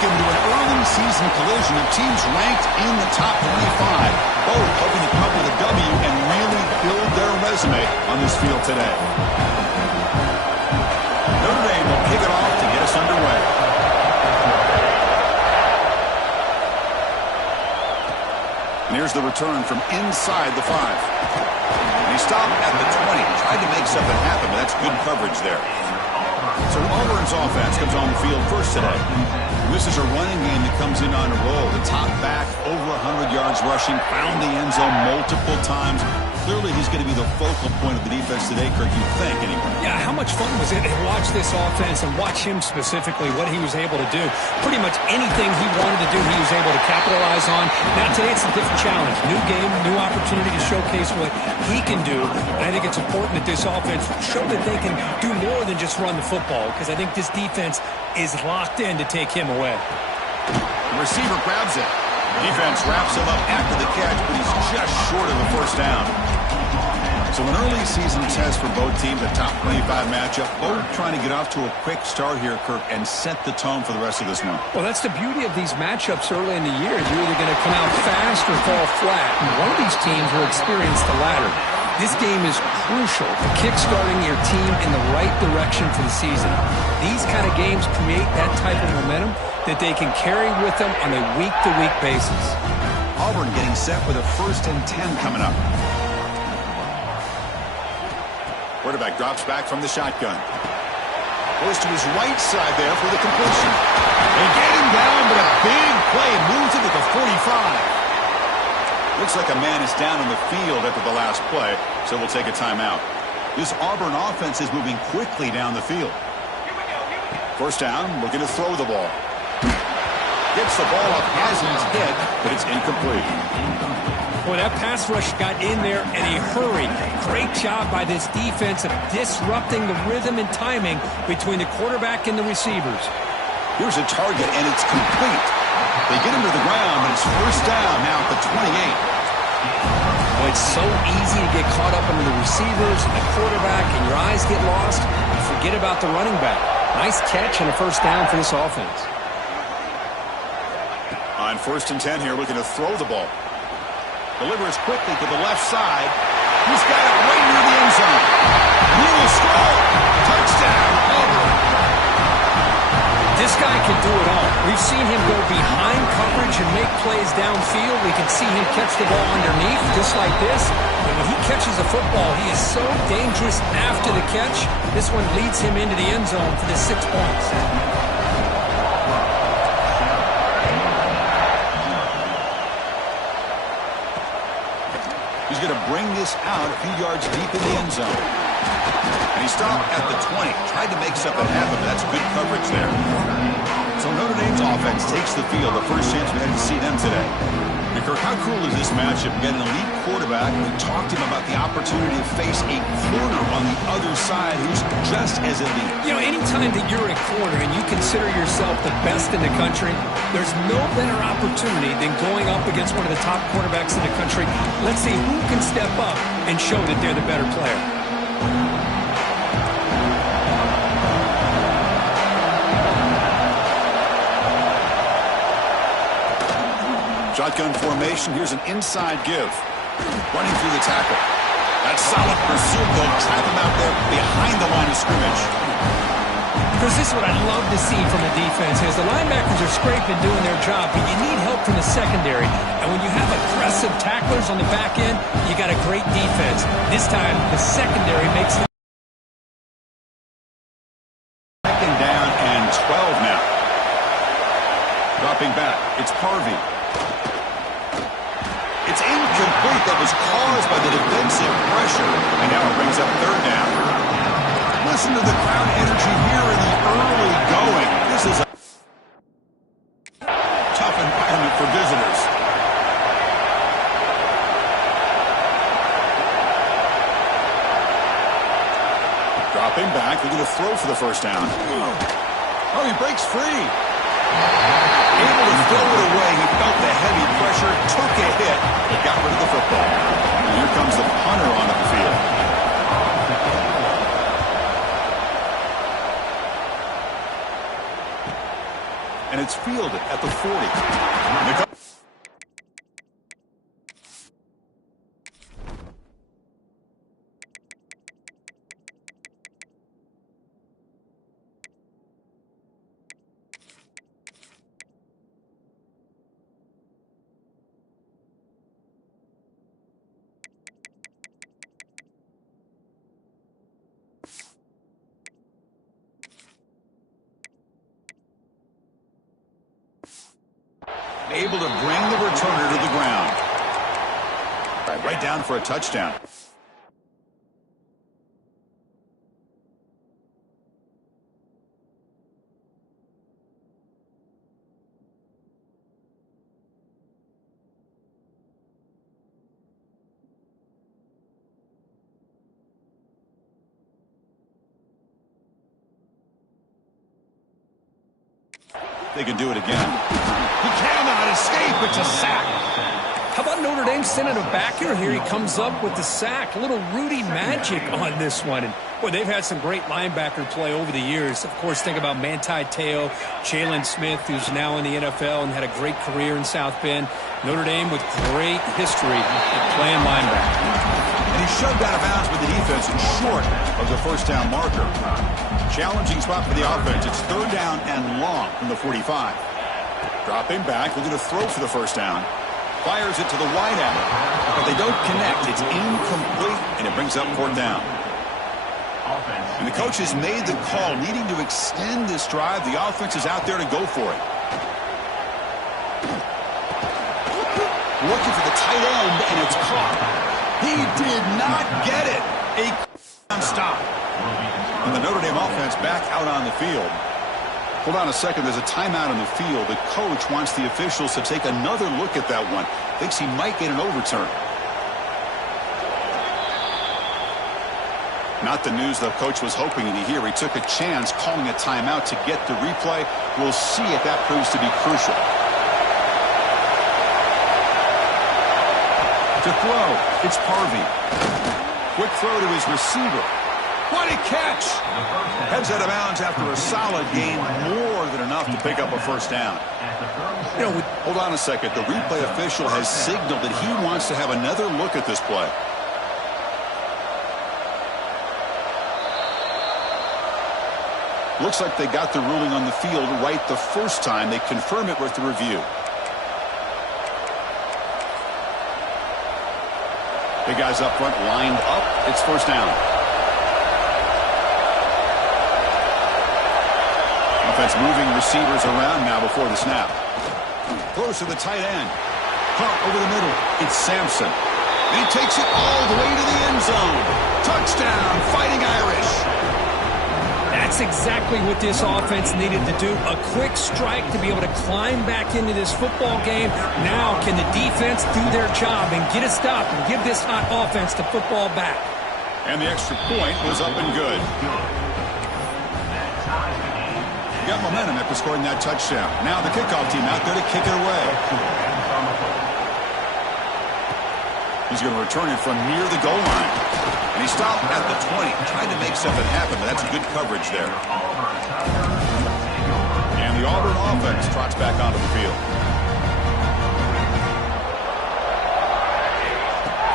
into an early season collision of teams ranked in the top 25, both hoping to come up with a W and really build their resume on this field today. Notre Dame will kick it off to get us underway. And here's the return from inside the 5. And he stopped at the 20. Tried to make something happen, but that's good coverage there. So Auburn's offense comes on the field first today. This is a running game that comes in on a roll. The top back, over 100 yards rushing, found the end zone multiple times. Clearly, he's going to be the focal point of the defense today, Kirk, you think, anyway. Yeah, how much fun was it to watch this offense and watch him specifically, what he was able to do. Pretty much anything he wanted to do, he was able to capitalize on. Now, today it's a different challenge. New game, new opportunity to showcase what he can do. And I think it's important that this offense show that they can do more than just run the football, because I think this defense is locked in to take him away. The receiver grabs it. Defense wraps him up after the catch, but he's just short of a first down. So an early season test for both teams, a top 25 matchup. Both trying to get off to a quick start here, Kirk, and set the tone for the rest of this one. Well, that's the beauty of these matchups early in the year. You're either going to come out fast or fall flat. And one of these teams will experience the latter. This game is crucial for kickstarting your team in the right direction for the season. These kind of games create that type of momentum that they can carry with them on a week-to-week basis. Auburn getting set with a 1st and 10 coming up. Quarterback drops back from the shotgun. Goes to his right side there for the completion. They get him down, but a big play moves it to the 45. Looks like a man is down on the field after the last play, so we'll take a timeout. This Auburn offense is moving quickly down the field. First down, looking to throw the ball. Gets the ball off Hazen's head, but it's incomplete. Boy, that pass rush got in there in a hurry. Great job by this defense of disrupting the rhythm and timing between the quarterback and the receivers. Here's a target, and it's complete. They get him to the ground, but it's first down now at the 28. Boy, it's so easy to get caught up under the receivers and the quarterback, and your eyes get lost. You forget about the running back. Nice catch and a first down for this offense. On 1st and 10 here, looking to throw the ball. Delivers quickly to the left side. He's got it right near the end zone. He will score. Touchdown, Auburn. This guy can do it all. We've seen him go behind coverage and make plays downfield. We can see him catch the ball underneath, just like this. And when he catches a football, he is so dangerous after the catch. This one leads him into the end zone for the 6 points. He's going to bring this out a few yards deep in the end zone. And he stopped at the 20. Tried to make something happen, but that's good coverage there. So Notre Dame's offense takes the field. The first chance we had to see them today. And Kirk, how cool is this matchup? We got an elite quarterback. We talked to him about the opportunity to face a corner on the other side who's just as elite. You know, anytime that you're a corner and you consider yourself the best in the country, there's no better opportunity than going up against one of the top quarterbacks in the country. Let's see who can step up and show that they're the better player. Shotgun formation. Here's an inside give. Running through the tackle. That's solid pursuit. They'll trap him out there behind the line of scrimmage. Because this is what I love to see from the defense is the linebackers are scraping, doing their job, but you need help from the secondary. And when you have aggressive tacklers on the back end, you got a great defense. This time, the secondary makes the second down and 12 now. Dropping back. It's Harvey. It's incomplete. That was caused by the defensive pressure. And now it brings up 3rd down. Listen to the crowd energy here in the early going. This is a tough environment for visitors. Dropping back. They're going to throw for the first down. Oh, he breaks free. Able to throw it away. He felt the heavy pressure, took a hit, but got rid of the football. And here comes the punter onto the field. and it's fielded at the 40. And the able to bring the returner to the ground. Right down for a touchdown. They can do it again. He cannot escape. It's a sack. How about Notre Dame sending a backer here? He comes up with the sack. A little Rudy magic on this one. And, boy, they've had some great linebacker play over the years. Of course, think about Manti Te'o, Jalen Smith, who's now in the NFL and had a great career in South Bend. Notre Dame with great history at playing linebacker. And he's shoved out of bounds with the defense and short of the first down marker. Challenging spot for the offense. It's third down and long from the 45. Dropping back, looking to throw for the first down. Fires it to the wideout, but they don't connect. It's incomplete, and it brings up fourth down. And the coach has made the call, needing to extend this drive. The offense is out there to go for it. Looking for the tight end, and it's caught. He did not get it. A stop. And the Notre Dame offense back out on the field. Hold on a second. There's a timeout on the field. The coach wants the officials to take another look at that one. Thinks he might get an overturn. Not the news the coach was hoping to hear. He took a chance calling a timeout to get the replay. We'll see if that proves to be crucial. To throw, it's Harvey. Quick throw to his receiver. What a catch! Heads out of bounds after a solid gain, more than enough to pick up a first down. You know, hold on a second. The replay official has signaled that he wants to have another look at this play. Looks like they got the ruling on the field right the first time. They confirm it with the review. Big guys up front lined up. It's first down. Offense moving receivers around now before the snap. Close to the tight end. Caught over the middle. It's Sampson. He takes it all the way to the end zone. Touchdown, Fighting Irish. That's exactly what this offense needed to do. A quick strike to be able to climb back into this football game. Now can the defense do their job and get a stop and give this hot offense the football back? And the extra point was up and good. Got momentum after scoring that touchdown. Now the kickoff team out there to kick it away. He's going to return it from near the goal line. And he stopped at the 20, trying to make something happen, but that's good coverage there. And the Auburn offense trots back onto the field.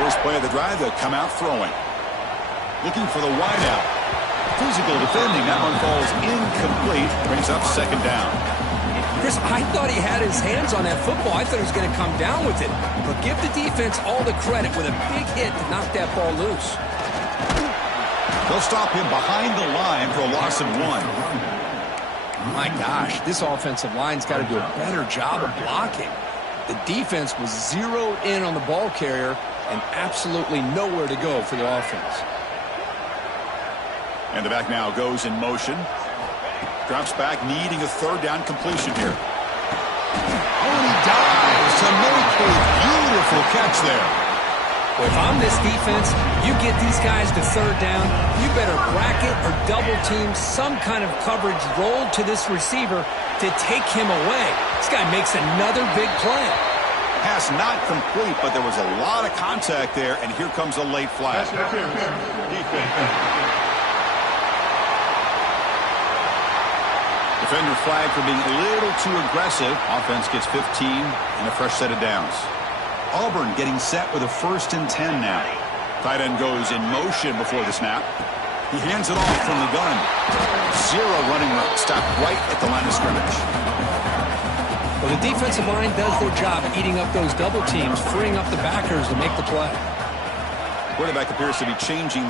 First play of the drive, they'll come out throwing. Looking for the wideout. Physical defending. That one falls incomplete. Brings up second down. Chris, I thought he had his hands on that football. I thought he was going to come down with it. But give the defense all the credit with a big hit to knock that ball loose. They'll stop him behind the line for a loss of 1. My gosh, this offensive line's got to do a better job of blocking. The defense was zeroed in on the ball carrier and absolutely nowhere to go for the offense. And the back now goes in motion. Drops back, needing a third down completion here. Oh, and he dives to make a beautiful catch there. Well, if I'm this defense, you get these guys to third down, you better bracket or double team some kind of coverage rolled to this receiver to take him away. This guy makes another big play. Pass not complete, but there was a lot of contact there, and here comes a late flag. Defender flag for being a little too aggressive. Offense gets 15 and a fresh set of downs. Auburn getting set with a 1st and 10 now. Tight end goes in motion before the snap. He hands it off from the gun. 0 running route. Stopped right at the line of scrimmage. Well, the defensive line does their job eating up those double teams, freeing up the backers to make the play. Quarterback appears to be changing.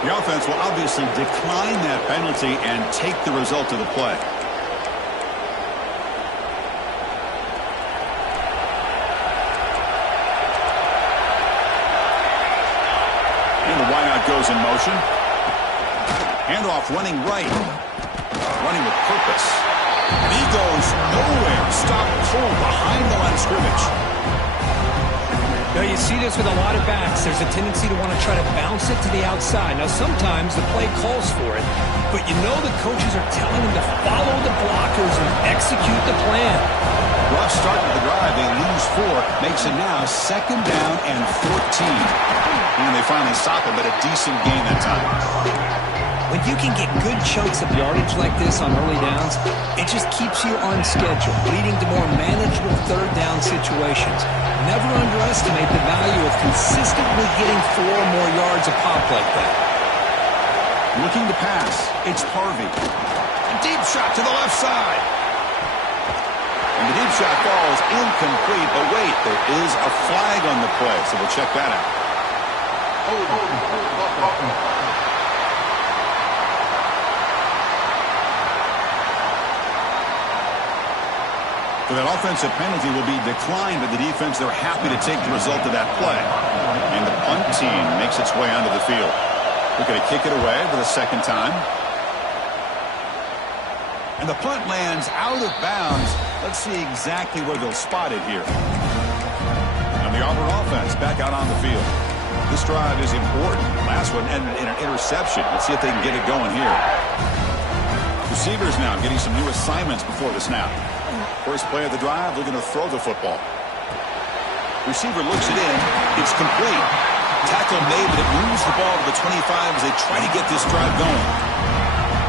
The offense will obviously decline that penalty and take the result of the play. And the wideout goes in motion. Handoff running right. Running with purpose. And he goes nowhere. Stop pull behind the line of scrimmage. Now, you see this with a lot of backs. There's a tendency to want to try to bounce it to the outside. Now, sometimes the play calls for it, but you know the coaches are telling them to follow the blockers and execute the plan. Rough start to the drive. They lose 4. Makes it now 2nd down and 14. And they finally stop it, but a decent gain that time. When you can get good chunks of yardage like this on early downs, it just keeps you on schedule, leading to more manageable 3rd down situations. Never underestimate the value of consistently getting 4 or more yards a pop like that. Looking to pass. It's Harvey. A deep shot to the left side. And the deep shot falls incomplete. But wait, there is a flag on the play, so we'll check that out. So that offensive penalty will be declined by the defense. They're happy to take the result of that play. And the punt team makes its way onto the field. They're going to kick it away for the 2nd time. And the punt lands out of bounds. Let's see exactly where they'll spot it here. And the Auburn offense back out on the field. This drive is important. Last one ended in an interception. Let's see if they can get it going here. Receivers now getting some new assignments before the snap. First play of the drive, they're going to throw the football. Receiver looks it in. It's complete. Tackle made, but it moves the ball to the 25 as they try to get this drive going.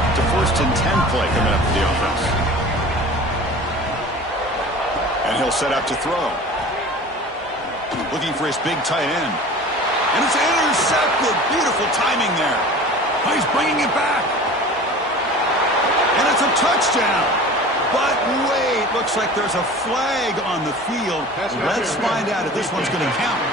It's a 1st and 10 play coming up for the offense. And he'll set up to throw. Looking for his big tight end. And it's intercepted. Beautiful timing there. Oh, he's bringing it back. And it's a touchdown. But wait, looks like there's a flag on the field. Let's find out if this one's going to count.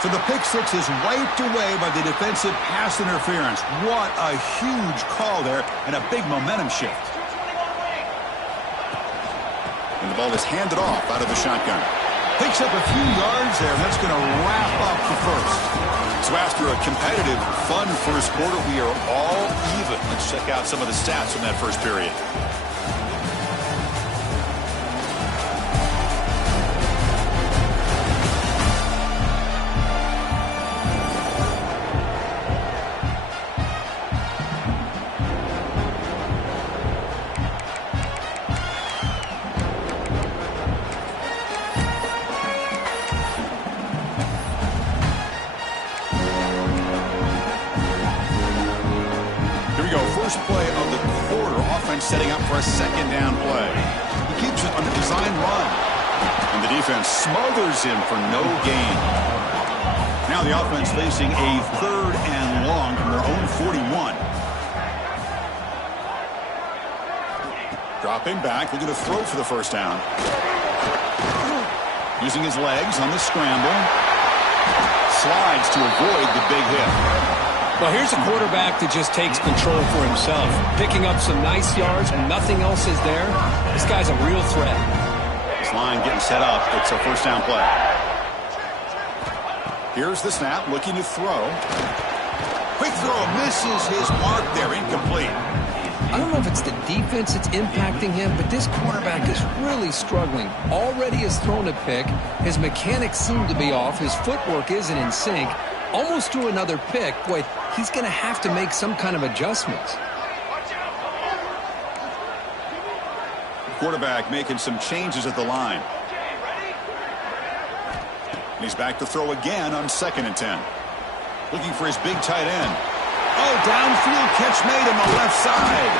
So the pick 6 is wiped away by the defensive pass interference. What a huge call there and a big momentum shift. And the ball is handed off out of the shotgun. Picks up a few yards there, and that's going to wrap up the 1st. So after a competitive, fun first quarter, we are all even. Let's check out some of the stats from that first period. First play of the quarter, offense setting up for a 2nd down play. He keeps it on the design run. And the defense smothers him for no gain. Now the offense facing a 3rd and long from their own 41. Dropping back, looking to throw for the 1st down. Using his legs on the scramble. Slides to avoid the big hit. Well, here's a quarterback that just takes control for himself. Picking up some nice yards when nothing else is there. This guy's a real threat. This line getting set up. It's a 1st down play. Here's the snap, looking to throw. Quick throw, misses his mark there, incomplete. I don't know if it's the defense that's impacting him, but this quarterback is really struggling. Already has thrown a pick. His mechanics seem to be off. His footwork isn't in sync. Almost threw another pick. Boy, he's going to have to make some kind of adjustments. Quarterback making some changes at the line. And he's back to throw again on 2nd and 10. Looking for his big tight end. Oh, downfield catch made on the left side.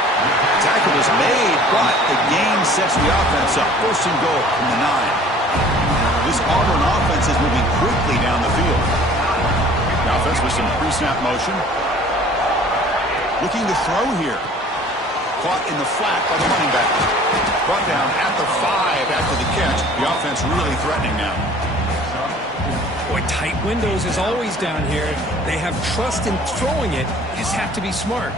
Tackle is made, but the gain sets the offense up. First and goal from the 9. This Auburn offense is moving quickly down the field. The offense with some pre-snap motion. Looking to throw here. Caught in the flat by the running back. Brought down at the 5 after the catch. The offense really threatening now. Boy, tight windows is always down here. They have trust in throwing it. You just have to be smart.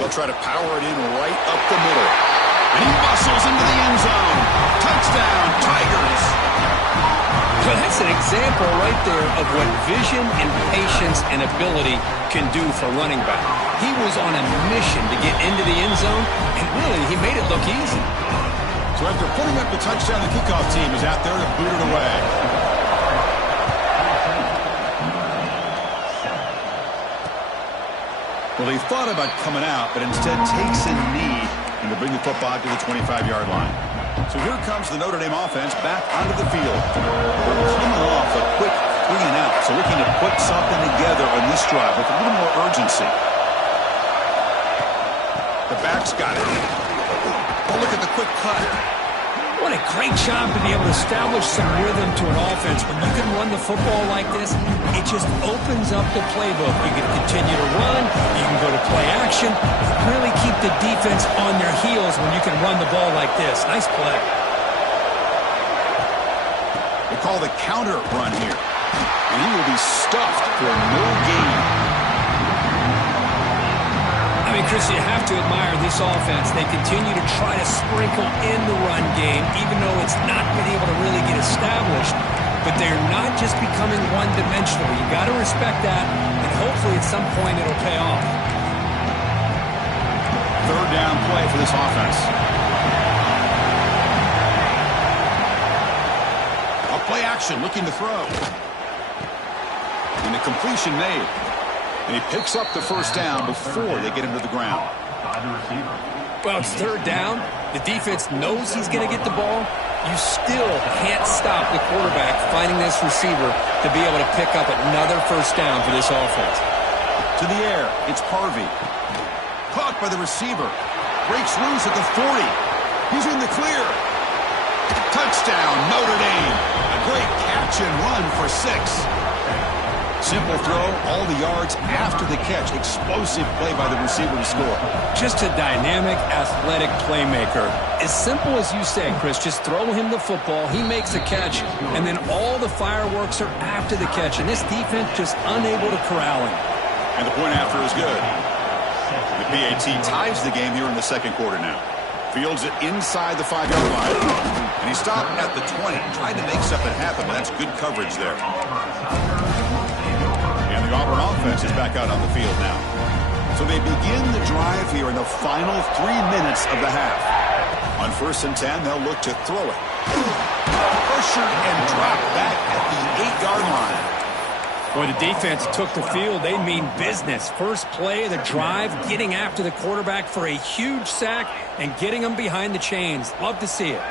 They'll try to power it in right up the middle. And he muscles into the end zone. Touchdown, Tigers. Well, that's an example right there of what vision and patience and ability can do for running back. He was on a mission to get into the end zone, and really, he made it look easy. So after putting up the touchdown, the kickoff team is out there to boot it away. Well, he thought about coming out, but instead takes a knee and will bring the football to the 25-yard line. So here comes the Notre Dame offense back onto the field. We're coming off a quick 3-and-out, so looking to put something together on this drive with a little more urgency. The back's got it. Oh, look at the quick cut. What a great job to be able to establish some rhythm to an offense. When you can run the football like this, it just opens up the playbook. You can continue to run, you can go to play action, really keep the defense on their heels when you can run the ball like this. Nice play. They call the counter run here. And he will be stuffed for no gain. I mean, Chris, you have to admire this offense. They continue to try to sprinkle in the run game, even though it's not been able to really get established. But they're not just becoming one-dimensional. You got to respect that, and hopefully at some point it'll pay off. Third down play for this offense. A play action, looking to throw. And a completion made. And he picks up the first down before they get him to the ground. Well, it's third down. The defense knows he's going to get the ball. You still can't stop the quarterback finding this receiver to be able to pick up another first down for this offense. To the air, it's Parvey. Caught by the receiver. Breaks loose at the 40. He's in the clear. Touchdown, Notre Dame. A great catch and run for 6. Simple throw, all the yards after the catch. Explosive play by the receiver to score. Just a dynamic, athletic playmaker. As simple as you say, Chris, just throw him the football, he makes a catch, and then all the fireworks are after the catch, and this defense just unable to corral him. And the point after is good. The PAT ties the game here in the second quarter now. Fields it inside the 5-yard line. And he stopped at the 20. Tried to make something happen, but that's good coverage there. The Auburn offense is back out on the field now. So they begin the drive here in the final 3 minutes of the half. On 1st and 10, they'll look to throw it. Pressured and dropped back at the 8-yard line. Boy, the defense took the field. They mean business. First play of the drive, getting after the quarterback for a huge sack and getting him behind the chains. Love to see it.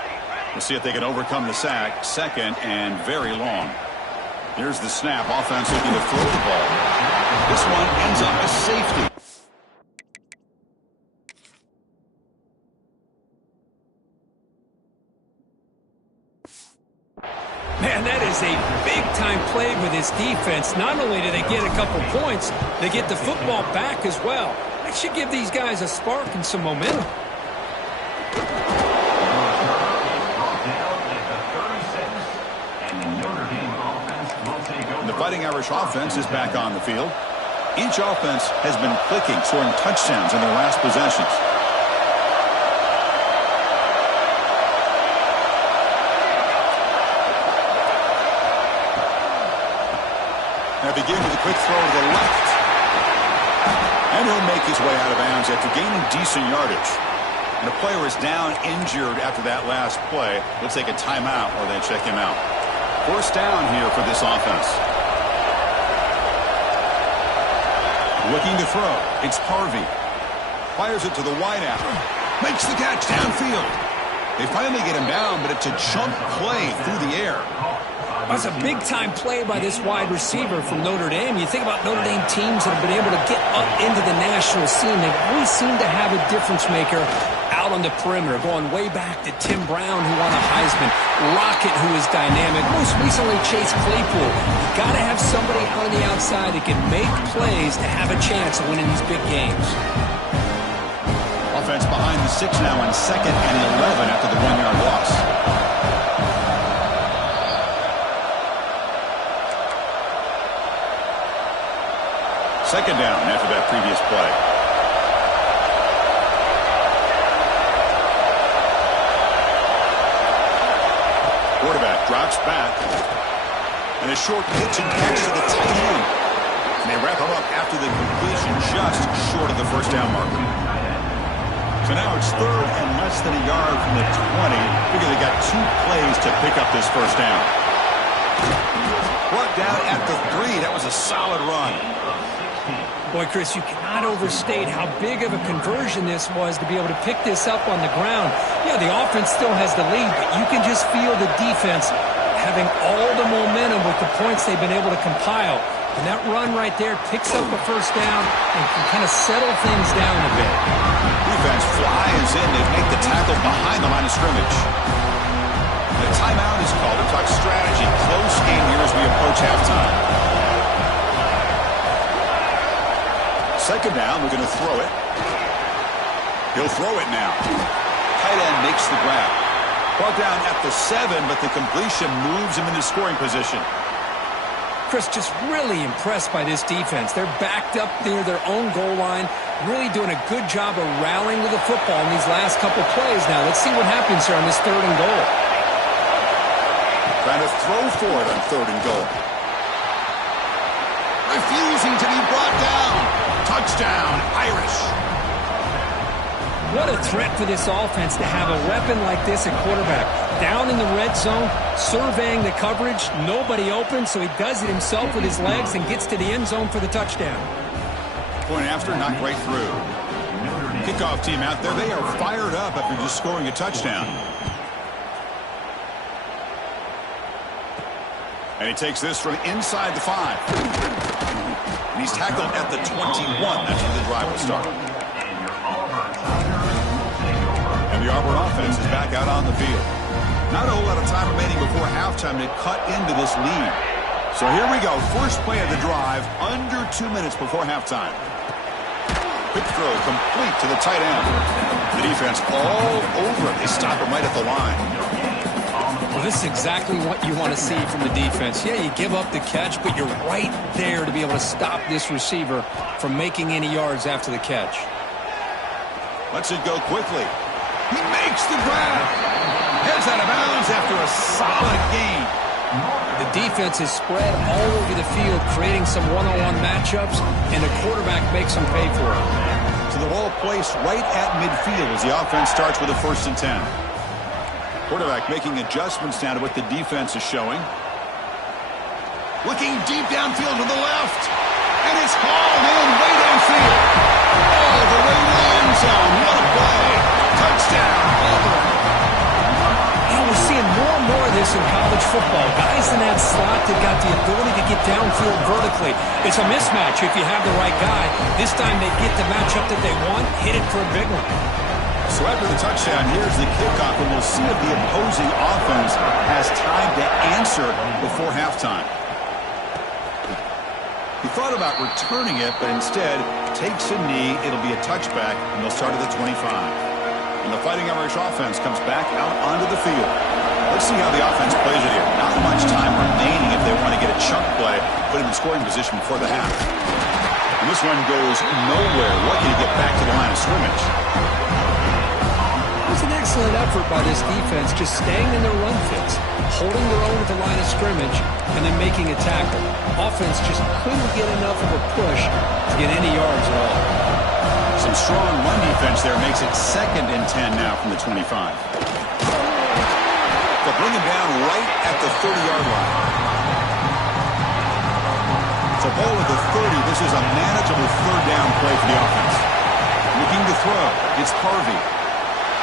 We'll see if they can overcome the sack. Second and very long. Here's the snap. Offense looking to throw the ball. This one ends up as safety. Man, that is a big-time play with his defense. Not only do they get a couple points, they get the football back as well. That should give these guys a spark and some momentum. The Fighting Irish offense is back on the field. Each offense has been clicking, scoring touchdowns in their last possessions. Now begin with a quick throw to the left. And he'll make his way out of bounds after gaining decent yardage. And the player is down injured after that last play. Looks like a timeout or they check him out. First down here for this offense. Looking to throw. It's Parvey. Fires it to the wideout. Makes the catch downfield. They finally get him down, but it's a chunk play through the air. That's a big-time play by this wide receiver from Notre Dame. You think about Notre Dame teams that have been able to get up into the national scene. They really seem to have a difference maker out on the perimeter, going way back to Tim Brown, who won a Heisman, Rocket, who is dynamic, most recently Chase Claypool. You got to have somebody on the outside that can make plays to have a chance of winning these big games. Offense behind the 6 now in 2nd and 11 after the 1-yard loss. Second down after that previous play. Quarterback drops back. And a short pitch and catch to the tight end. And they wrap him up after the completion just short of the first down marker. So now it's 3rd and less than a yard from the 20. Figure they got 2 plays to pick up this first down. Brought down at the 3. That was a solid run. Boy, Chris, you cannot overstate how big of a conversion this was to be able to pick this up on the ground. Yeah, the offense still has the lead, but you can just feel the defense having all the momentum with the points they've been able to compile. And that run right there picks up a first down and can kind of settle things down a bit. Defense flies in. They make the tackle behind the line of scrimmage. The timeout is called. We talk strategy. Close game here as we approach halftime. Second down, we're going to throw it. He'll throw it now. Tight end makes the grab. Brought down at the 7, but the completion moves him into scoring position. Chris, just really impressed by this defense. They're backed up near their own goal line, really doing a good job of rallying to the football in these last couple plays. Now, let's see what happens here on this 3rd and goal. Trying to throw for it on 3rd and goal. Refusing to be brought down. Touchdown, Irish. What a threat for this offense to have a weapon like this at quarterback. Down in the red zone, surveying the coverage, nobody open, so he does it himself with his legs and gets to the end zone for the touchdown. Point after, knocked right through. Kickoff team out there, they are fired up after just scoring a touchdown. And he takes this from inside the 5. And he's tackled at the 21. That's where the drive will start. And the Auburn offense is back out on the field. Not a whole lot of time remaining before halftime to cut into this lead. So here we go. First play of the drive, under 2 minutes before halftime. Quick throw complete to the tight end. The defense all over it. They stop him right at the line. Well, this is exactly what you want to see from the defense. Yeah, you give up the catch, but you're right there to be able to stop this receiver from making any yards after the catch. Lets it go quickly. He makes the grab. Heads out of bounds after a solid gain. The defense is spread all over the field, creating some one-on-one matchups, and the quarterback makes them pay for it. So the ball placed right at midfield as the offense starts with a 1st and 10. Quarterback making adjustments now to what the defense is showing. Looking deep downfield to the left. And it's hauled in way downfield. All the way to the end zone. What a play. Touchdown, Auburn. You know, we're seeing more and more of this in college football. Guys in that slot that got the ability to get downfield vertically. It's a mismatch if you have the right guy. This time they get the matchup that they want, hit it for a big one. So after the touchdown, here's the kickoff, and we'll see if the opposing offense has time to answer before halftime. He thought about returning it, but instead takes a knee. It'll be a touchback, and they'll start at the 25. And the Fighting Irish offense comes back out onto the field. Let's see how the offense plays it here. Not much time remaining if they want to get a chunk play, put him in scoring position before the half. And this one goes nowhere. Lucky to get back to the line of scrimmage. It was an excellent effort by this defense, just staying in their run fits, holding their own at the line of scrimmage, and then making a tackle. Offense just couldn't get enough of a push to get any yards at all. Some strong run defense there makes it 2nd and 10 now from the 25. They'll bring him down right at the 30-yard line. So ball at the 30. This is a manageable 3rd down play for the offense. Looking to throw. It's Harvey.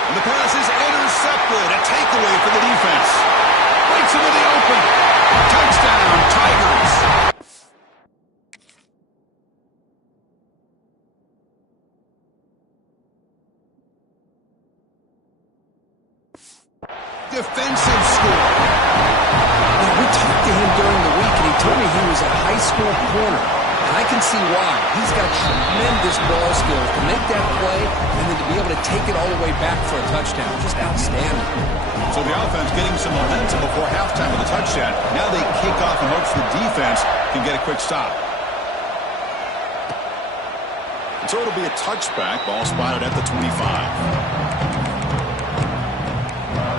And the pass is intercepted. A takeaway for the defense. Breaks into the open. Touchdown, Tigers. Defensive score. Now, we talked to him during the week, and he told me he was a high school corner. And I can see why. He's got tremendous ball skills to make that play and then to be able to take it all the way back for a touchdown. Just outstanding. So the offense getting some momentum before halftime with a touchdown. Now they kick off in hopes the defense can get a quick stop. And so it'll be a touchback. Ball spotted at the 25.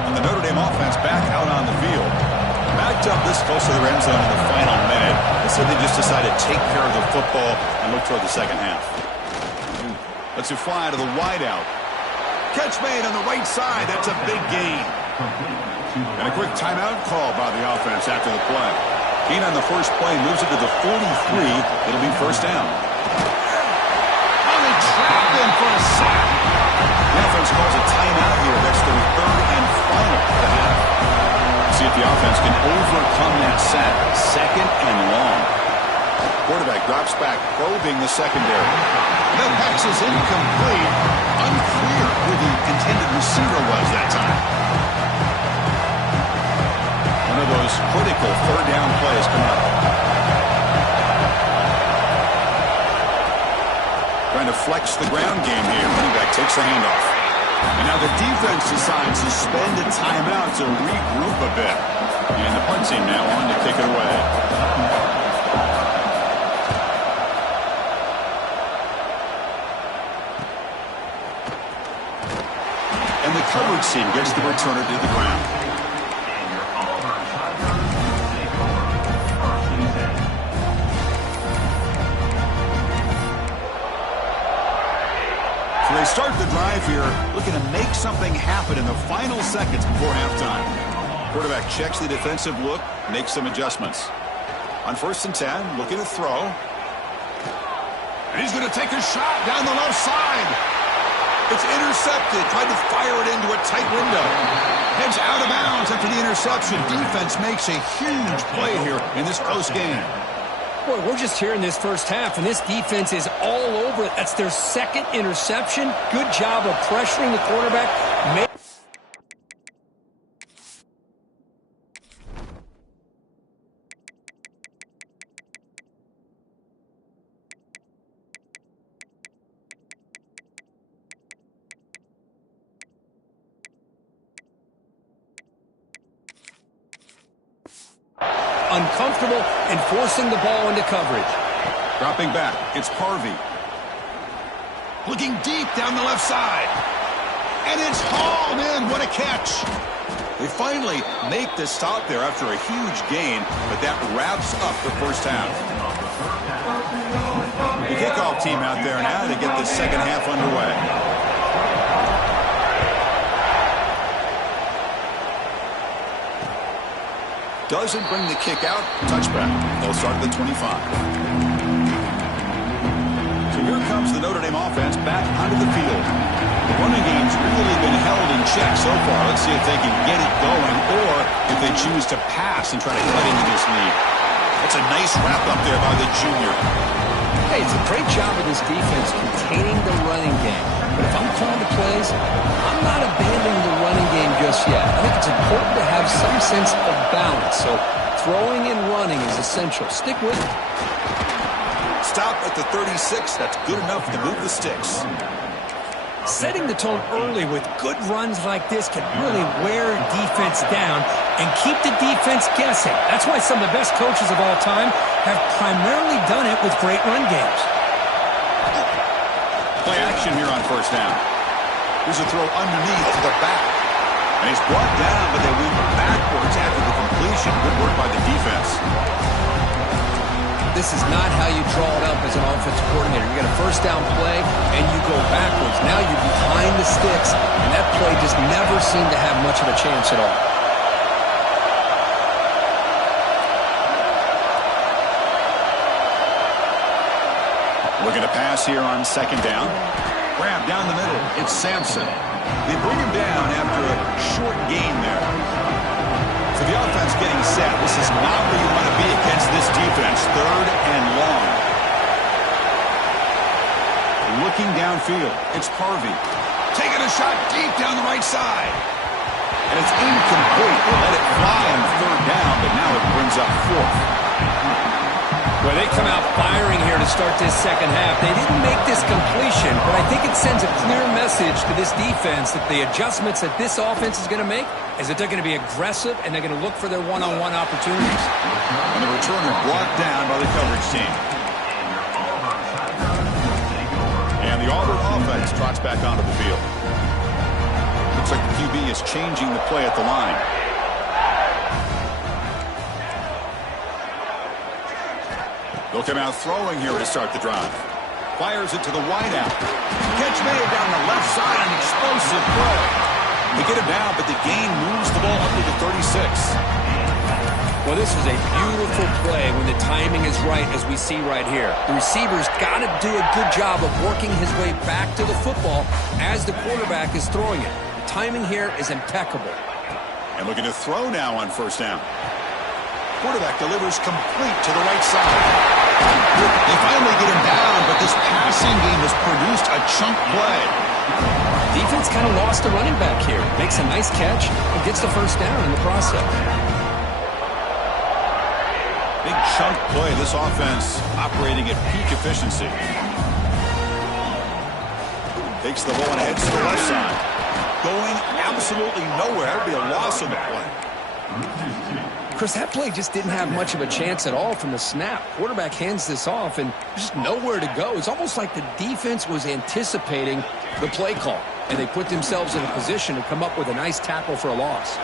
And the Notre Dame offense back out on the field. Backed up this close to the end zone in the final minute. Let's say they just decided to take care of the football and look toward the second half. Let's fly to the wideout. Catch made on the right side. That's a big gain. And a quick timeout call by the offense after the play. Gain on the first play moves it to the 43. It'll be first down. Oh, they trapped him for a sack. The offense calls a timeout here. That's their third and final of the half. See if the offense can overcome that sack. Second and long. Quarterback drops back, probing the secondary. The pass is incomplete. Unclear who the intended receiver was that time. One of those critical third down plays coming up. Trying to flex the ground game here. Running back takes the handoff. And now the defense decides to spend a timeout to regroup a bit. And the punt team now on to kick it away. And the coverage team gets the returner to the ground. They start the drive here, looking to make something happen in the final seconds before halftime. Quarterback checks the defensive look, makes some adjustments. On 1st and 10, looking to throw. And he's going to take a shot down the left side. It's intercepted, tried to fire it into a tight window. Heads out of bounds after the interception. Defense makes a huge play here in this close game. Boy, we're just here in this first half, and this defense is all over it. That's their second interception. Good job of pressuring the quarterback. Uncomfortable and forcing the ball into coverage. Dropping back, it's Harvey. Looking deep down the left side. And it's hauled in. What a catch. They finally make the stop there after a huge gain, but that wraps up the first half. The kickoff team out there now to get the second half underway. Doesn't bring the kick out. Touchback. They'll start at the 25. So here comes the Notre Dame offense back onto the field. The running game's really been held in check so far. Let's see if they can get it going or if they choose to pass and try to cut into this lead. That's a nice wrap up there by the junior. Hey, it's a great job of this defense containing the running game. But if I'm calling the plays, I'm not abandoning the running game just yet. I think it's important to have some sense of balance. So throwing and running is essential. Stick with it. Stop at the 36. That's good enough to move the sticks. Setting the tone early with good runs like this can really wear defense down and keep the defense guessing. That's why some of the best coaches of all time have primarily done it with great run games. Play action here on first down. Here's a throw underneath to the back. And he's brought down, but they went backwards after the completion. Good work by the defense. This is not how you draw it up as an offensive coordinator. You got a first down play, and you go backwards. Now you're behind the sticks, and that play just never seemed to have much of a chance at all. Looking to pass here on second down. Grab down the middle. It's Sampson. They bring him down after a short gain there. So the offense getting set. This is not where you want to be against this defense. 3rd and long. Looking downfield. It's Harvey. Taking a shot deep down the right side. And it's incomplete. They let it fly on 3rd down, but now it brings up 4th. Well, they come out firing here to start this second half. They didn't make this completion, but I think it sends a clear message to this defense that the adjustments that this offense is going to make is that they're going to be aggressive and they're going to look for their one-on-one opportunities. And the returner brought down by the coverage team. And the Auburn offense trots back onto the field. Looks like the QB is changing the play at the line. They'll come out throwing here to start the drive. Fires it to the wideout. Catch made down the left side, an explosive play. They get it down, but the gain moves the ball up to the 36. Well, this was a beautiful play when the timing is right, as we see right here. The receiver's got to do a good job of working his way back to the football as the quarterback is throwing it. The timing here is impeccable. And looking to throw now on 1st down. Quarterback delivers complete to the right side. They finally get him down, but this passing game has produced a chunk play. Defense kind of lost the running back here. Makes a nice catch and gets the 1st down in the process. Big chunk play. This offense operating at peak efficiency. Takes the ball and heads to the left side. Going absolutely nowhere. That would be a loss on the play. Chris, that play just didn't have much of a chance at all from the snap. Quarterback hands this off and just nowhere to go. It's almost like the defense was anticipating the play call, and they put themselves in a position to come up with a nice tackle for a loss.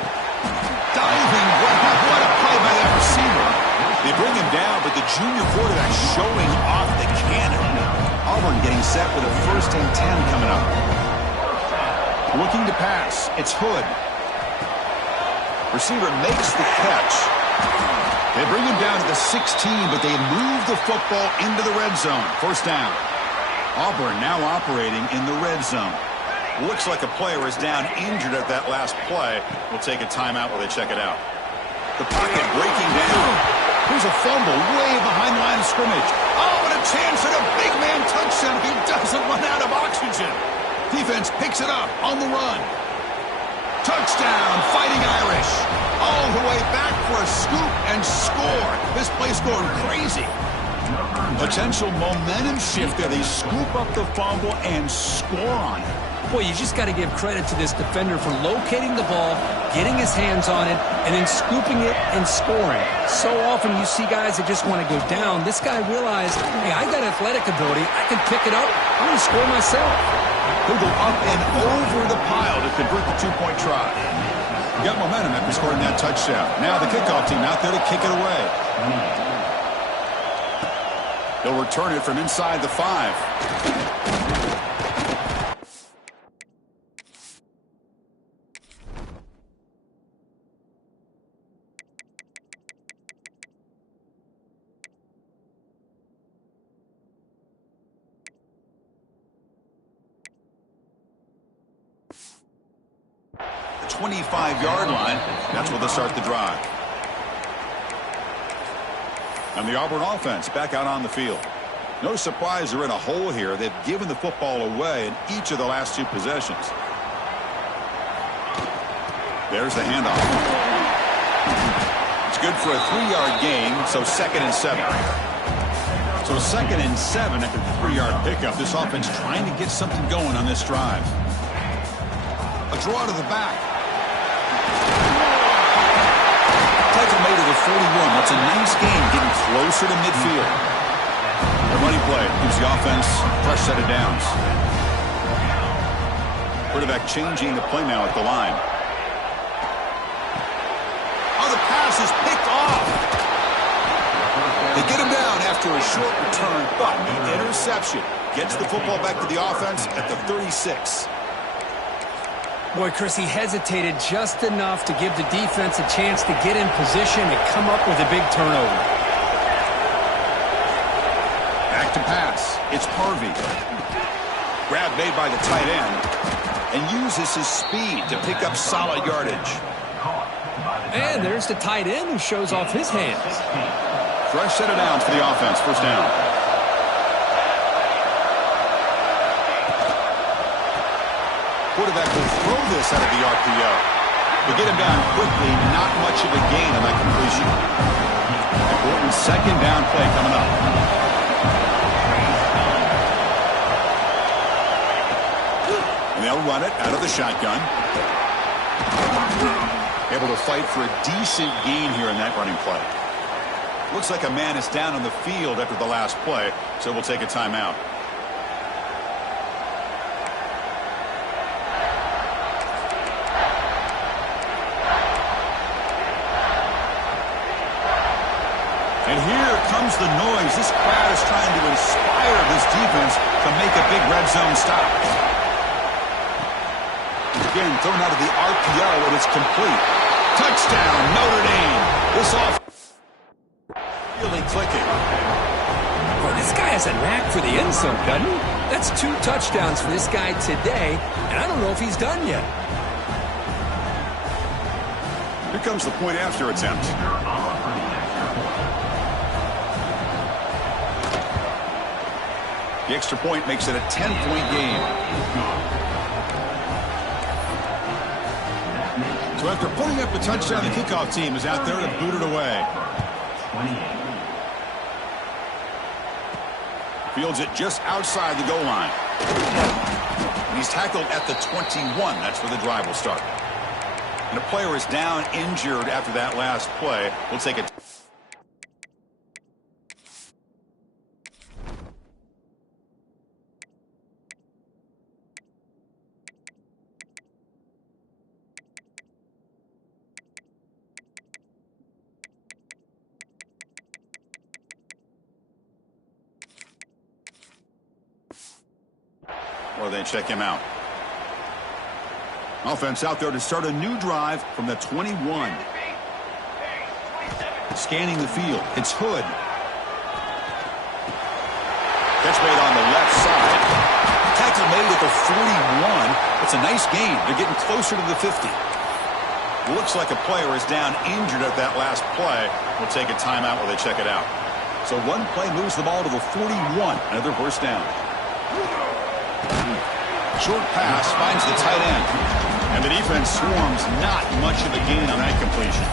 Diving, what a play by that receiver. They bring him down, but the junior quarterback showing off the cannon. Auburn getting set with a 1st and 10 coming up. Looking to pass. It's Hood. Receiver makes the catch. They bring him down to the 16, but they move the football into the red zone. 1st down. Auburn now operating in the red zone. Looks like a player is down injured at that last play. We'll take a timeout while they check it out. The pocket breaking down. Here's a fumble way behind the line of scrimmage. Oh, and a chance at a big man touchdown if he doesn't run out of oxygen. Defense picks it up on the run. Touchdown, Fighting Irish. All the way back for a scoop and score. This play's going crazy. Potential momentum shift there. They scoop up the fumble and score on it. Boy, you just got to give credit to this defender for locating the ball, getting his hands on it, and then scooping it and scoring. So often you see guys that just want to go down. This guy realized, hey, I got athletic ability. I can pick it up. I'm going to score myself. He'll go up and over the pile to convert the 2-point try. Got momentum after scoring that touchdown. Now the kickoff team out there to kick it away. They'll return it from inside the 5. The 25-yard line. That's where they'll start the drive. And the Auburn offense back out on the field. No surprise they're in a hole here. They've given the football away in each of the last 2 possessions. There's the handoff. It's good for a 3-yard gain, so 2nd and 7. So 2nd and 7 after the 3-yard pickup. This offense trying to get something going on this drive. A draw to the back. Tackle made to the 41. That's a nice gain, getting closer to midfield. The running play gives the offense a fresh set of downs. Quarterback changing the play now at the line. Oh, the pass is picked off. They get him down after a short return, but the interception gets the football back to the offense at the 36. Boy, Chris, he hesitated just enough to give the defense a chance to get in position and come up with a big turnover. Back to pass. It's Harvey. Grab made by the tight end and uses his speed to pick up solid yardage. And there's the tight end who shows off his hands. Fresh set of downs for the offense. First down. Quarterback will throw this out of the RPO. To get him down quickly, not much of a gain on that completion. Important second down play coming up. And they'll run it out of the shotgun. Able to fight for a decent gain here in that running play. Looks like a man is down on the field after the last play, so we'll take a timeout. And here comes the noise. This crowd is trying to inspire this defense to make a big red zone stop. Again, thrown out of the RPO, and it's complete. Touchdown, Notre Dame. This off really clicking. Well, this guy has a knack for the end zone, doesn't he? That's 2 touchdowns for this guy today, and I don't know if he's done yet. Here comes the point after attempt. The extra point makes it a 10-point game. So after putting up a touchdown, the kickoff team is out there to boot it away. Fields it just outside the goal line. And he's tackled at the 21. That's where the drive will start. And a player is down injured after that last play. We'll take it. Or they check him out. Offense out there to start a new drive from the 21. Scanning the field. It's Hood. Catch made on the left side. Tackle made at the 41. It's a nice gain. They're getting closer to the 50. Looks like a player is down injured at that last play. We'll take a timeout while they check it out. So one play moves the ball to the 41. Another first down. Short pass finds the tight end. And the defense swarms, not much of a gain on that completion.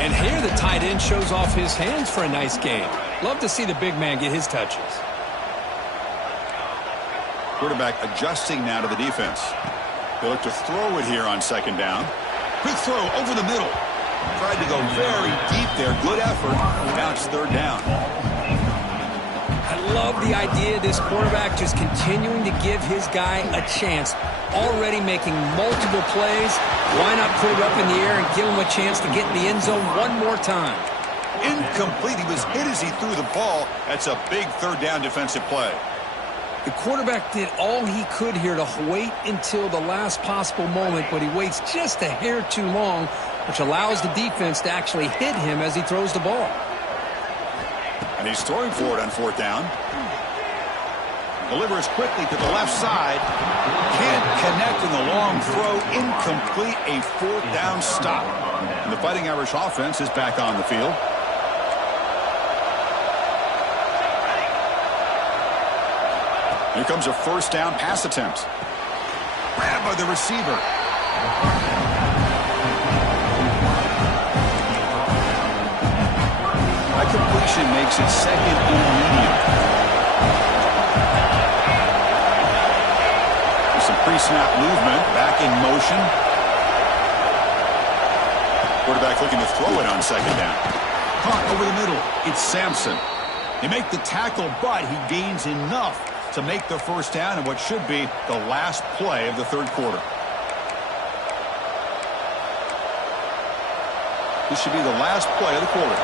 And here the tight end shows off his hands for a nice gain. Love to see the big man get his touches. Quarterback adjusting now to the defense. They look to throw it here on second down. Quick throw over the middle. Tried to go very deep there. Good effort. Now it's third down. I love the idea of this quarterback just continuing to give his guy a chance. Already making multiple plays. Why not put it up in the air and give him a chance to get in the end zone one more time? Incomplete. He was hit as he threw the ball. That's a big third down defensive play. The quarterback did all he could here to wait until the last possible moment, but he waits just a hair too long, which allows the defense to actually hit him as he throws the ball. And he's throwing for it on fourth down. Delivers quickly to the left side. Can't connect in the long throw. Incomplete. A fourth down stop. And the Fighting Irish offense is back on the field. Here comes a first down pass attempt. Grabbed by the receiver. That completion makes it second and medium. There's some pre-snap movement. Back in motion. Quarterback looking to throw it on second down. Caught over the middle. It's Sampson. They make the tackle, but he gains enough to make the first down in what should be the last play of the third quarter. This should be the last play of the quarter.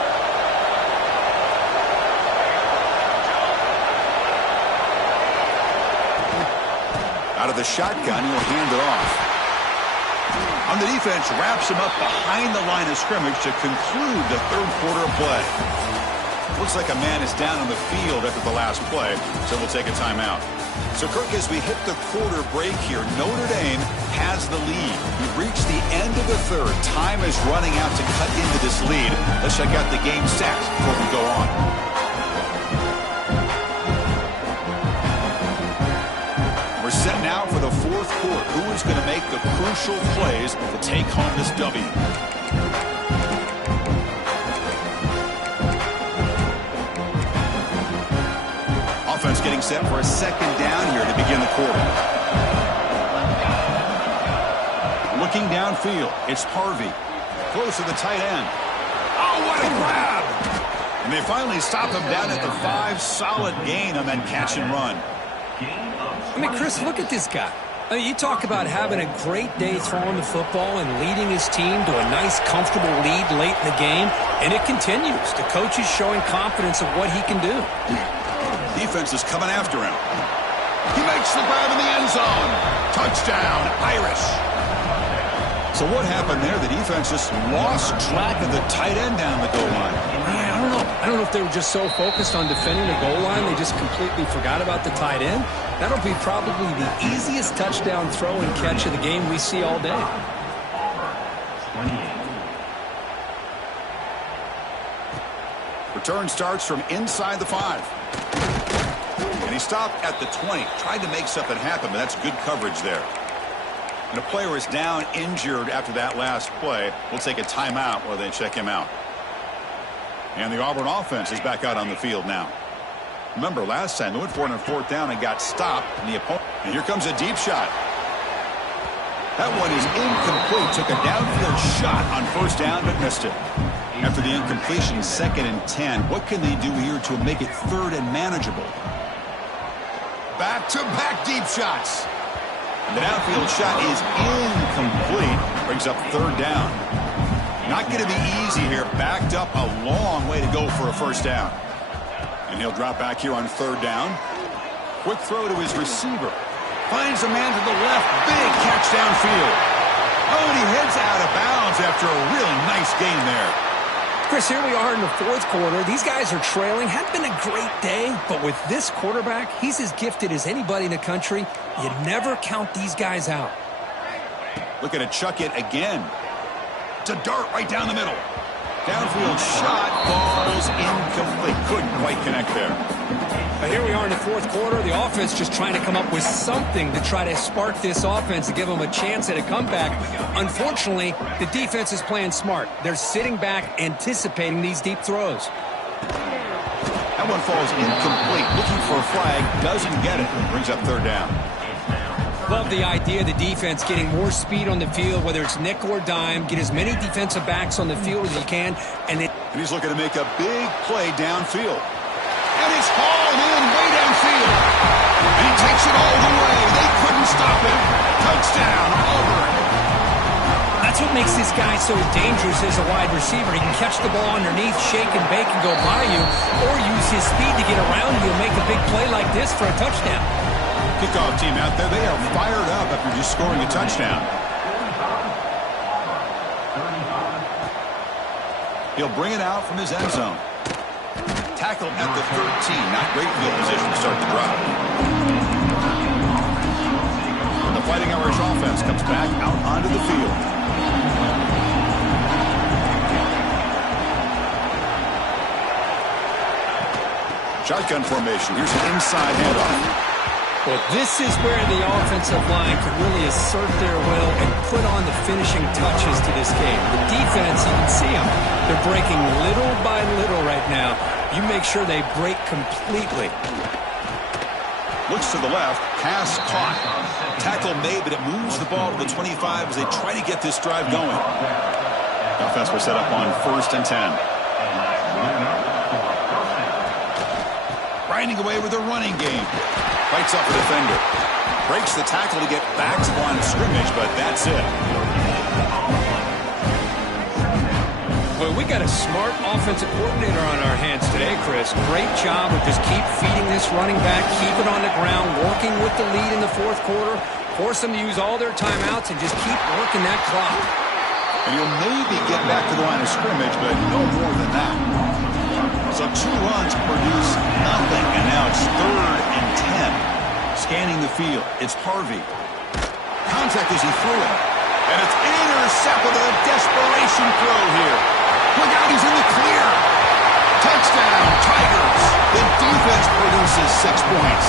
Out of the shotgun, he'll hand it off. On the defense, wraps him up behind the line of scrimmage to conclude the third quarter of play. Looks like a man is down on the field after the last play, so we'll take a timeout. So, Kirk, as we hit the quarter break here, Notre Dame has the lead. We've reached the end of the third. Time is running out to cut into this lead. Let's check out the game stats before we go on. We're set now for the fourth quarter. Who is going to make the crucial plays to take home this W? Offense getting set for a second down here to begin the quarter. Looking downfield, it's Harvey. Close to the tight end. Oh, what a grab! And they finally stop him down at the 5. Solid gain on that catch and run. I mean, Chris, look at this guy. I mean, you talk about having a great day throwing the football and leading his team to a nice, comfortable lead late in the game, and it continues. The coach is showing confidence of what he can do. Defense is coming after him. He makes the grab in the end zone. Touchdown, Irish. So what happened there? The defense just lost track of the tight end down the goal line. Yeah, I don't know. I don't know if they were just so focused on defending the goal line they just completely forgot about the tight end. That'll be probably the easiest touchdown throw and catch of the game we see all day. Return starts from inside the 5. And he stopped at the 20. Tried to make something happen, but that's good coverage there. And a player is down injured after that last play. We'll take a timeout while they check him out. And the Auburn offense is back out on the field now. Remember, last time they went for it on 4th down and got stopped. And here comes a deep shot. That one is incomplete. Took a downfield shot on 1st down, but missed it. After the incompletion, 2nd and 10. What can they do here to make it 3rd and manageable? Back-to-back deep shots. And the downfield shot is incomplete. Brings up 3rd down. Not going to be easy here. Backed up a long way to go for a 1st down. And he'll drop back here on 3rd down. Quick throw to his receiver. Finds a man to the left. Big catch downfield. Oh, and he heads out of bounds after a really nice gain there. Chris, here we are in the 4th quarter. These guys are trailing. Hadn't been a great day, but with this quarterback, he's as gifted as anybody in the country. You never count these guys out. Looking to chuck it again. To dart right down the middle. Downfield shot falls incomplete. Couldn't quite connect there. But here we are in the 4th quarter. The offense just trying to come up with something to try to spark this offense to give them a chance at a comeback. Unfortunately, the defense is playing smart. They're sitting back, anticipating these deep throws. That one falls incomplete. Looking for a flag. Doesn't get it. Brings up 3rd down. Love the idea of the defense getting more speed on the field, whether it's nickel or dime. Get as many defensive backs on the field as you can. And he's looking to make a big play downfield. And it's hauled in way downfield. And he takes it all the way. They couldn't stop him. Touchdown, Auburn. That's what makes this guy so dangerous as a wide receiver. He can catch the ball underneath, shake and bake and go by you, or use his speed to get around you and make a big play like this for a touchdown. Kickoff team out there, they are fired up after just scoring a touchdown. He'll bring it out from his end zone. Tackled at the 13. Not great field position to start the drive. And the Fighting Irish offense comes back out onto the field. Shotgun formation. Here's an inside handoff. Well, this is where the offensive line can really assert their will and put on the finishing touches to this game. The defense, you can see them. They're breaking little by little right now. You make sure they break completely. Looks to the left. Pass caught. Tackle made, but it moves the ball to the 25 as they try to get this drive going. The offense was set up on 1st and 10. Grinding away with a running game. Fights up the defender. Breaks the tackle to get back to the line of scrimmage, but that's it. Well, we got a smart offensive coordinator on our hands today, Chris. Great job of just keep feeding this running back, keep it on the ground, working with the lead in the 4th quarter, force them to use all their timeouts, and just keep working that clock. And you'll maybe get back to the line of scrimmage, but no more than that. So 2 runs produce nothing, and now it's 3rd and 10. Scanning the field, it's Harvey. Contact as he threw it. And it's intercepted with a desperation throw here. Look out, he's in the clear. Touchdown, Tigers. The defense produces 6 points.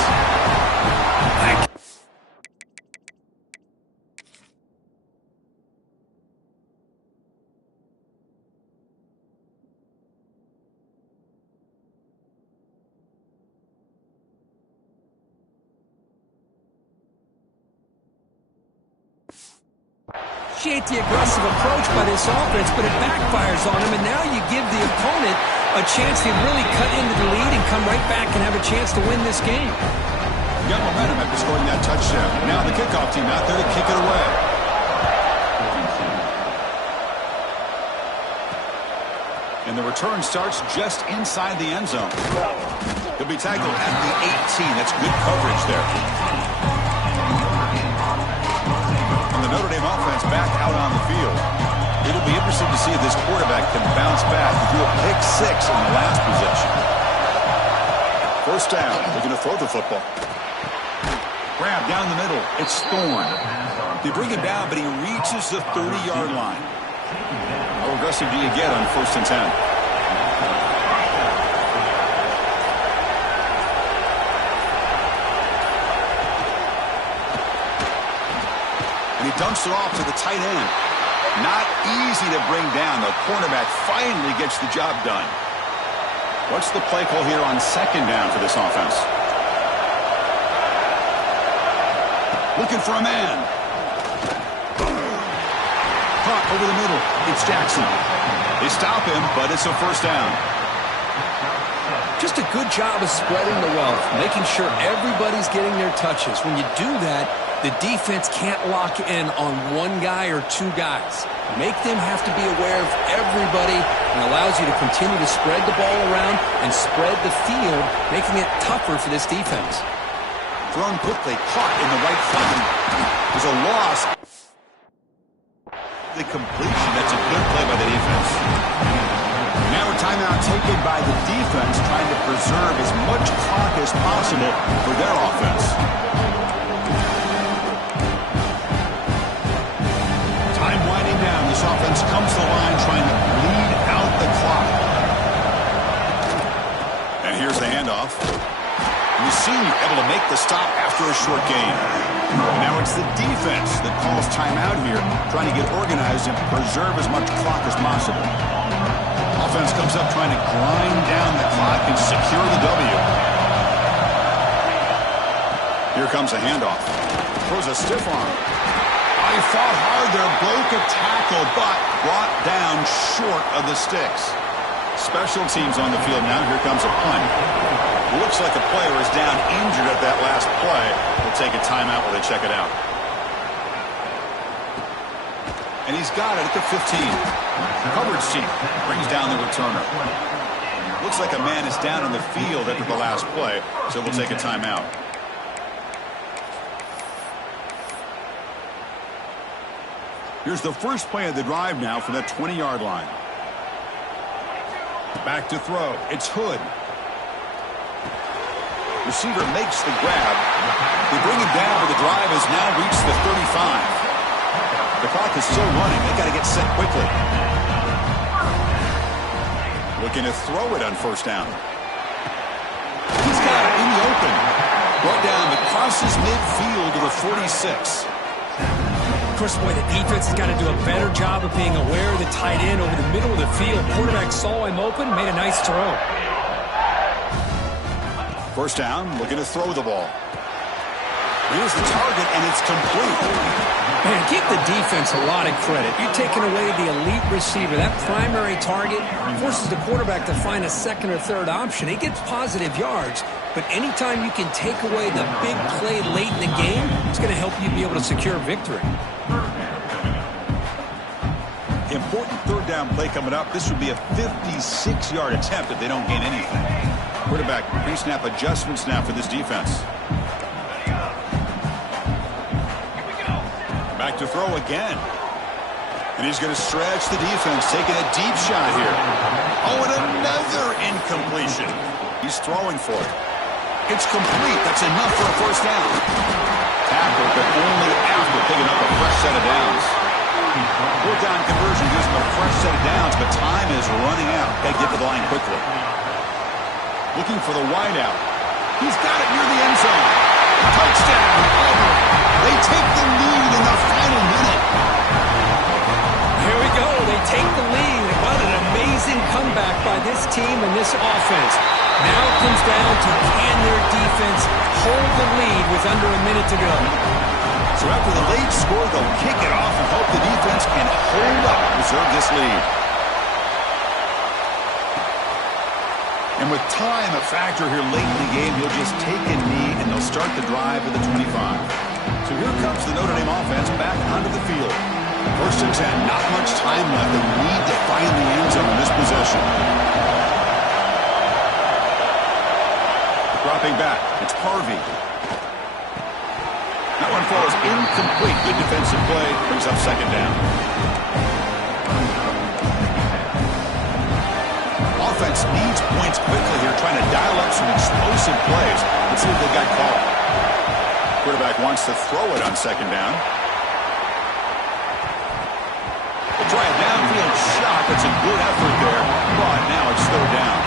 Appreciate the aggressive approach by this offense, but it backfires on him, and now you give the opponent a chance to really cut into the lead and come right back and have a chance to win this game. Got momentum after scoring that touchdown. Now the kickoff team out there to kick it away. And the return starts just inside the end zone. He'll be tackled at the 18. That's good coverage there. Notre Dame offense back out on the field. It'll be interesting to see if this quarterback can bounce back and do a pick 6 in the last possession. 1st down. Looking to throw the football. Grab down the middle. It's Thorne. They bring him down, but he reaches the 30-yard line. How aggressive do you get on 1st and 10? He dumps it off to the tight end. Not easy to bring down. The cornerback finally gets the job done. What's the play call here on 2nd down for this offense? Looking for a man. Caught over the middle. It's Jackson. They stop him, but it's a 1st down. Just a good job of spreading the wealth, making sure everybody's getting their touches. When you do that, the defense can't lock in on one guy or 2 guys. Make them have to be aware of everybody, and allows you to continue to spread the ball around and spread the field, making it tougher for this defense. Thrown quickly, caught in the right flank. There's a loss. The completion, that's a good play by the defense. Now a timeout taken by the defense, trying to preserve as much clock as possible for their offense. Time winding down. This offense comes to the line trying to bleed out the clock. And here's the handoff. And the senior able to make the stop after a short gain. And now it's the defense that calls timeout here, trying to get organized and preserve as much clock as possible. Offense comes up trying to grind down the clock and secure the W. Here comes a handoff. Throws a stiff arm. He fought hard there, broke a tackle, but brought down short of the sticks. Special teams on the field now. Here comes a punt. Looks like a player is down injured at that last play. We'll take a timeout while they check it out. And he's got it at the 15. Coverage team brings down the returner. Looks like a man is down in the field after the last play, so we'll take a timeout. Here's the first play of the drive now from that 20-yard line. Back to throw. It's Hood. Receiver makes the grab. They bring him down, but the drive has now reached the 35. The clock is still running. They got to get set quickly. Looking to throw it on 1st down. He's got it in the open. Brought down, but crosses midfield to the 46. Of course, boy, the defense has got to do a better job of being aware of the tight end over the middle of the field. Quarterback saw him open, made a nice throw. 1st down, looking to throw the ball. Here's the target, and it's complete. Man, give the defense a lot of credit. You're taking away the elite receiver. That primary target forces the quarterback to find a 2nd or 3rd option. He gets positive yards, but anytime you can take away the big play late in the game, it's going to help you be able to secure victory. Important 3rd down play coming up. This would be a 56-yard attempt if they don't gain anything. Quarterback pre-snap adjustments now for this defense. Back to throw again. And he's going to stretch the defense, taking a deep shot here. Oh, and another incompletion. He's throwing for it. It's complete. That's enough for a first down. Tackle, but only after picking up a fresh set of downs. Fourth down conversion gives him a fresh set of downs, but time is running out. Got to get to the line quickly. Looking for the wideout. He's got it near the end zone. Touchdown, Auburn. They take the lead in the final minute. Here we go. They take the lead. What an amazing comeback by this team and this offense. Now it comes down to can their defense hold the lead with under a minute to go. So after the late score, they'll kick it off and hope the defense can hold up and preserve this lead. And with time a factor here late in the game, he'll just take a knee and they'll start the drive at the 25. So here comes the Notre Dame offense back onto the field. First and 10, not much time left. They need to find the end zone in this possession. Dropping back, it's Harvey. That one falls incomplete. Good defensive play, brings up second down. Offense needs points quickly here, trying to dial up some explosive plays. Let's see if they got called. Quarterback wants to throw it on second down. They'll try a downfield shot. That's a good effort there, but now it's third down.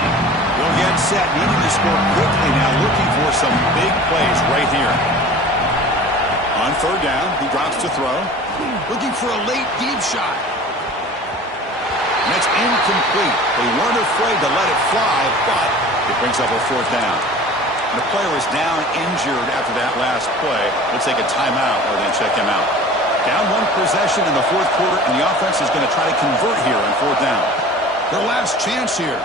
They'll get set, needing to score quickly now, looking for some big plays right here. On third down, he drops to throw. Looking for a late deep shot. And that's incomplete. They weren't afraid to let it fly, but it brings up a fourth down. And the player is down injured after that last play. We'll take a timeout or then check him out. Down one possession in the fourth quarter, and the offense is going to try to convert here on fourth down. Their last chance here.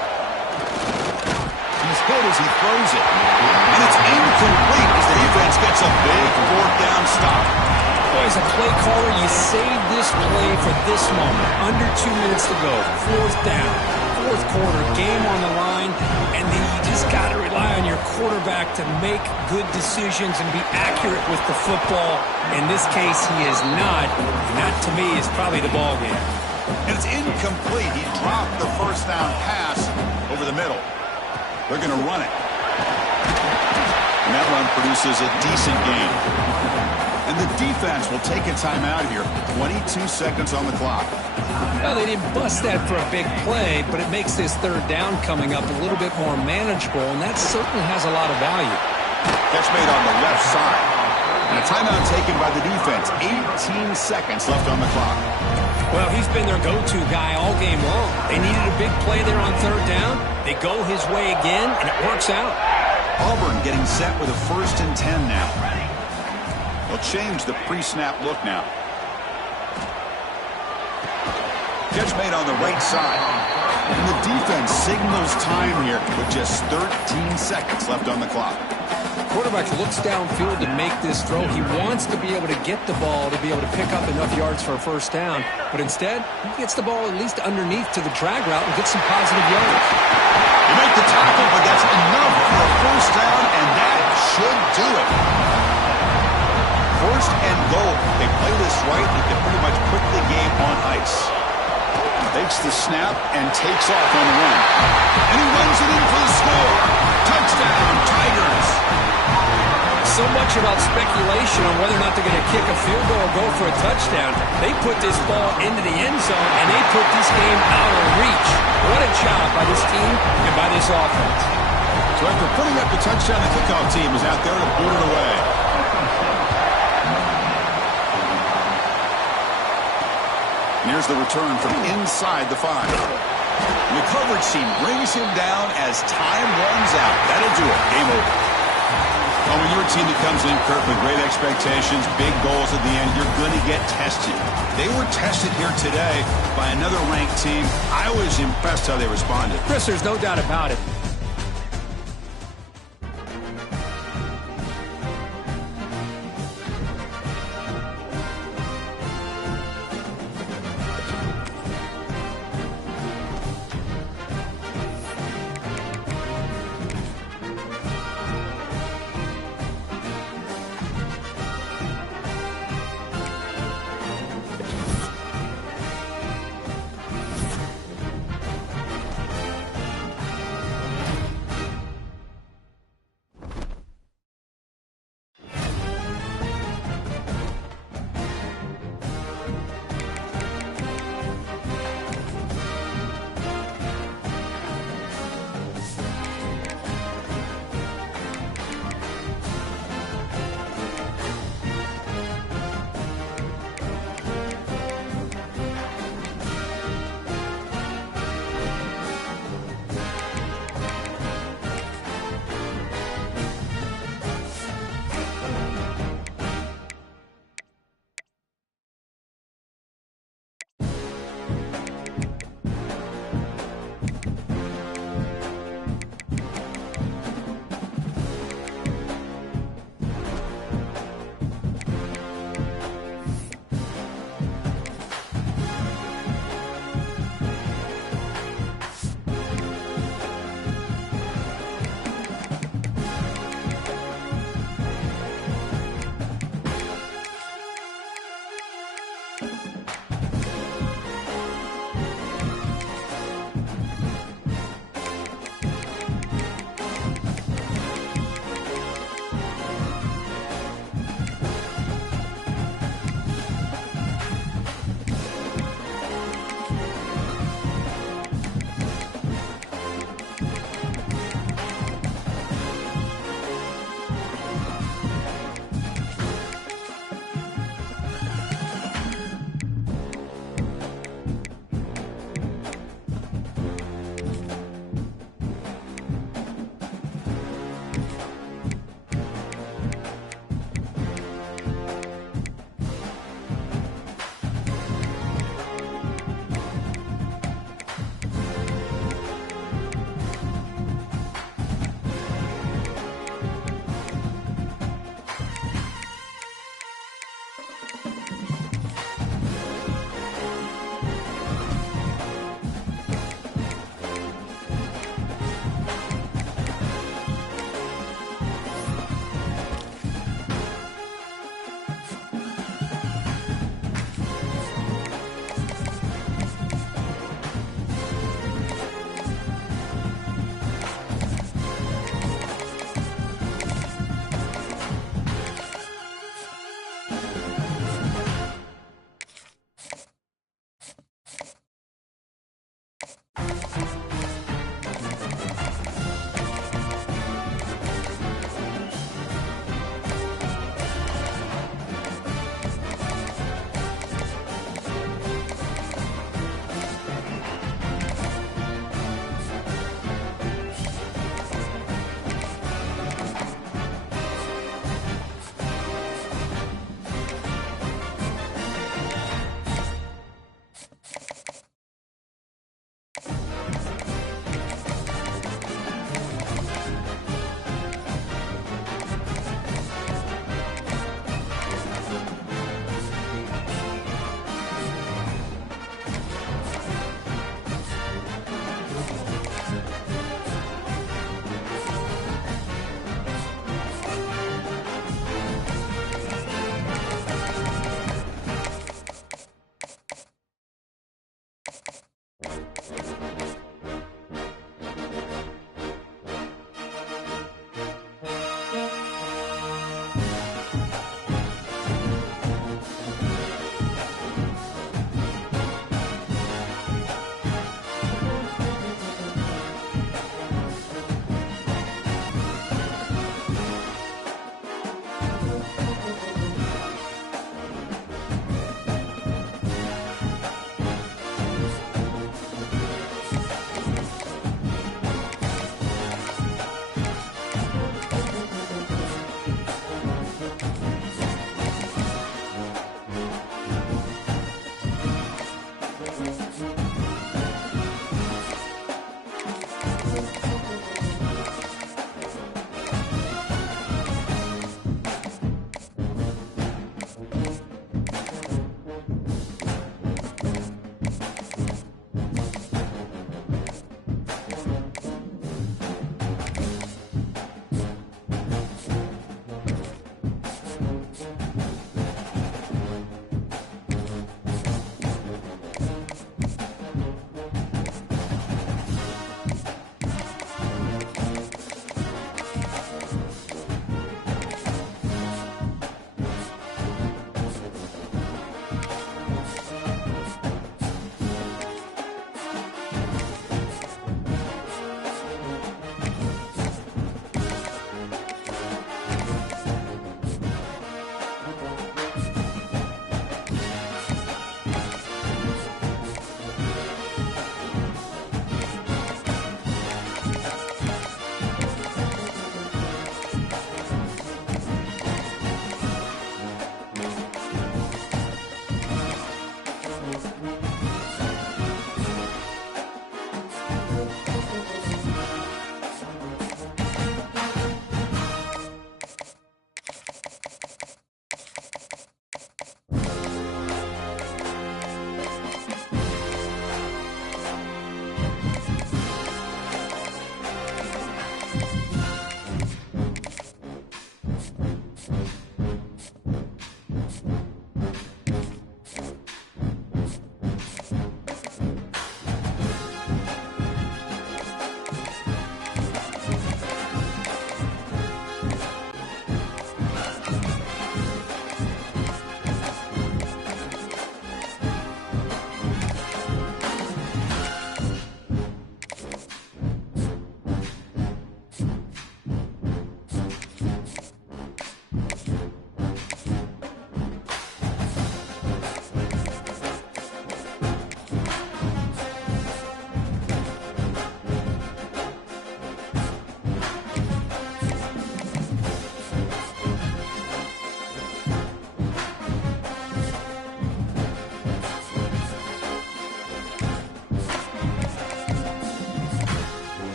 He's hit as he throws it. And it's incomplete as the defense gets a big fourth down stop. Boy, as a play caller, you save this play for this moment. Under 2 minutes to go. Fourth down. Fourth quarter. Game on the line. And then you just got to rely on your quarterback to make good decisions and be accurate with the football. In this case, he is not. And that, to me, is probably the ball game. And it's incomplete. He dropped the first down pass over the middle. They're going to run it. And that run produces a decent gain. And the defense will take a timeout here. 22 seconds on the clock. Well, they didn't bust that for a big play, but it makes this third down coming up a little bit more manageable, and that certainly has a lot of value. Catch made on the left side. And a timeout taken by the defense. 18 seconds left on the clock. Well, he's been their go-to guy all game long. They needed a big play there on third down. They go his way again, and it works out. Auburn getting set with a first and 10 now. They'll change the pre-snap look now. Catch made on the right side. And the defense signals time here with just 13 seconds left on the clock. Quarterback looks downfield to make this throw. He wants to be able to get the ball to be able to pick up enough yards for a first down. But instead, he gets the ball at least underneath to the drag route and gets some positive yards. You make the tackle, but that's enough for a first down, and that should do it. First and goal. They play this right, they can pretty much put the game on ice. Takes the snap and takes off on the run. And he runs it in for the score. Touchdown, Tigers. So much about speculation on whether or not they're going to kick a field goal or go for a touchdown. They put this ball into the end zone, and they put this game out of reach. What a job by this team and by this offense. So after putting up the touchdown, the kickoff team is out there to boot it away. And here's the return from inside the 5. And the coverage team brings him down as time runs out. That'll do it. Game over. Well, when you're a team that comes in, Kirk, with great expectations, big goals at the end, you're going to get tested. They were tested here today by another ranked team. I was impressed how they responded. Chris, there's no doubt about it.